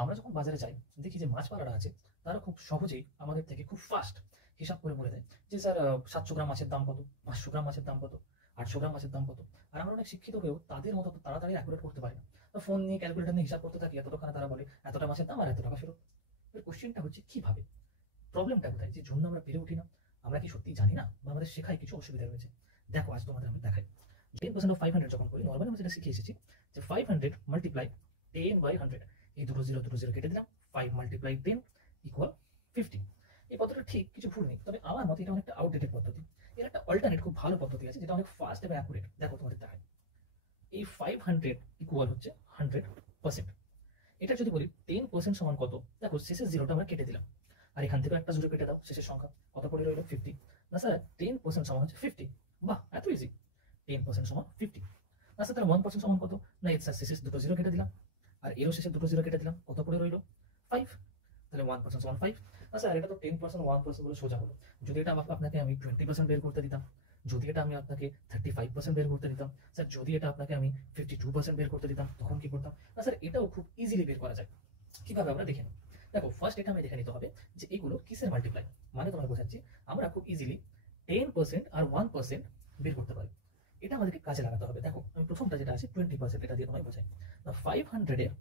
আমরা যখন বাজারে যাই দেখি যে মাছওয়ালারা আছে তারা খুব সহজেই আমাদের থেকে খুব ফাস্ট হিসাব করে বলে দেয় যে স্যার 700 গ্রাম মাছের দাম কত, 500 গ্রাম মাছের দাম কত, 800 গ্রাম মাছের দাম কত। আর আমরা অনেক শিক্ষিত হয়েও তাদের মতো তো তাড়াতাড়ি অ্যাকুরেট করতে পারি না। তো ফোন নিয়ে ক্যালকুলেটর নিয়ে হিসাব করতে থাকি, এতটুখানে তারা বলে এতটা মাছের দাম আর এত টাকা ফেরত। এর কোশ্চেনটা হচ্ছে কিভাবে, প্রবলেমটা কোথায়, যে জন্য আমরা পেরে উঠি না? আমরা কি সত্যি জানি না, বা আমাদের শেখায় কিছু অসুবিধা রয়েছে? দেখো আজ তোমাদের আমি দেখাই। 10% of 500 যখন করি, নর্মালি আমরা যেটা শিখে এসেছি যে 500 মাল্টিপ্লাই 10/100, এই দুটো জিরো দুটো জিরো কেটে দিলাম, 5 মাল্টিপ্লাই 10 ইকুয়াল 50। এই পদ্ধতিটা ঠিক, কিছু ভুল নেই, তবে আমার মতে এটা অনেকটা আউটডেটেড পদ্ধতি। এর একটা অল্টারনেট খুব ভালো পদ্ধতি আছে যেটা অনেক ফাস্ট এবং অ্যাকুরেট। দেখো তোমাদের দেখাই। এই 500 ইকুয়াল হচ্ছে 100%। এটা যদি বলি 10% সমান কত, দেখো শেষের জিরোটা আমরা কেটে দিলাম, আর এখান থেকে একটা জিরো কেটে দাও, শেষের সংখ্যা কত পড়ে রইল 50। না স্যার 10% সমান হচ্ছে 50। বাহ, এত ইজি। 10% সমান 50। না স্যার তাহলে 1% সমান কত? না স্যার শেষের দুটো জিরো কেটে দিলাম, আর এরও শেষের দুটো জিরো কেটে দিলাম, কত পড়ে রইল 5। তাহলে 1% সমান 5। না স্যার এটা তো 10% 1% বলে সোজা হলো। যদি এটা আপনাকে আমি 20% বের করতে দিতাম, যদি এটা আমি আপনাকে 35% বের করতে দিতাম, স্যার যদি এটা আপনাকে আমি 52% বের করতে দিতাম, তখন কি করতাম? না স্যার এটাও খুব ইজিলি বের করা যায়। কিভাবে আমরা দেখে নিই। দেখো ফার্স্ট এটা আমি দেখে নিতে হবে যে এগুলো কিসের মাল্টিপ্লাই। মানে তোমায় বোঝাচ্ছি, আমরা খুব ইজিলি 10% আর 1% বের করতে পারি। এটা আমাদেরকে কাজে লাগাতে হবে। দেখো আমি প্রথমটা যেটা আছে 20%, এটা দিয়ে তোমায় বোঝাই। 500 এর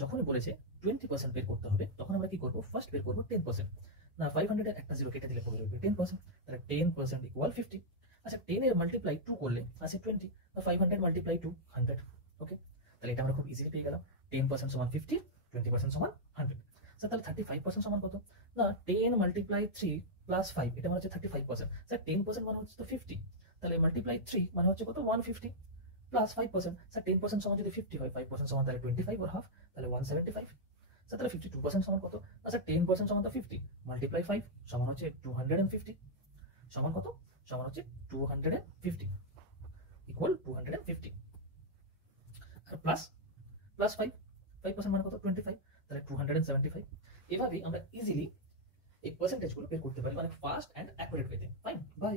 যখনই বলেছে 20% বের করতে হবে, তখন আমরা কি করবো? ফার্স্ট বের করবো 10%। না 500 এর একটা জিরো কেটে দিলে পড়ে যাবে 10%, তাহলে 10% ইকুয়াল 50। আচ্ছা 10 এর মাল্টিপ্লাই 2 করলে আছে 20, 500 মাল্টিপ্লাই 2 100। ওকে, তাহলে এটা আমরা খুব ইজিলি পেয়ে গেলাম। 10% সমান 50, 20% সমান 100। স্যার তাহলে 35% সমান কত? না 10 মাল্টিপ্লাই 3 প্লাস 5, এটা মানে হচ্ছে 35%। স্যার 10% মানে হচ্ছে তো 50, তাহলে মাল্টিপ্লাই 3 মানে হচ্ছে কত? 150 প্লাস 5%। স্যার 10% সমান যদি 50 হয়, 5% সমান তাহলে 25 ওর হাফ, তাহলে 175। স্যার তাহলে 52% সমান কত? না স্যার 10% সমান তো 50 মাল্টিপ্লাই 5 সমান হচ্ছে 250, সমান কত? সমান হচ্ছে 250 ইকুয়াল 250। আর প্লাস প্লাস 5, 5% মানে কত? 25, তাহলে 275। এভাবেই আমরা ইজিলি এই পার্সেন্টেজগুলো বের করতে পারি, মানে ফাস্ট অ্যান্ড অ্যাকুরেট ওয়েতে। Fine, by.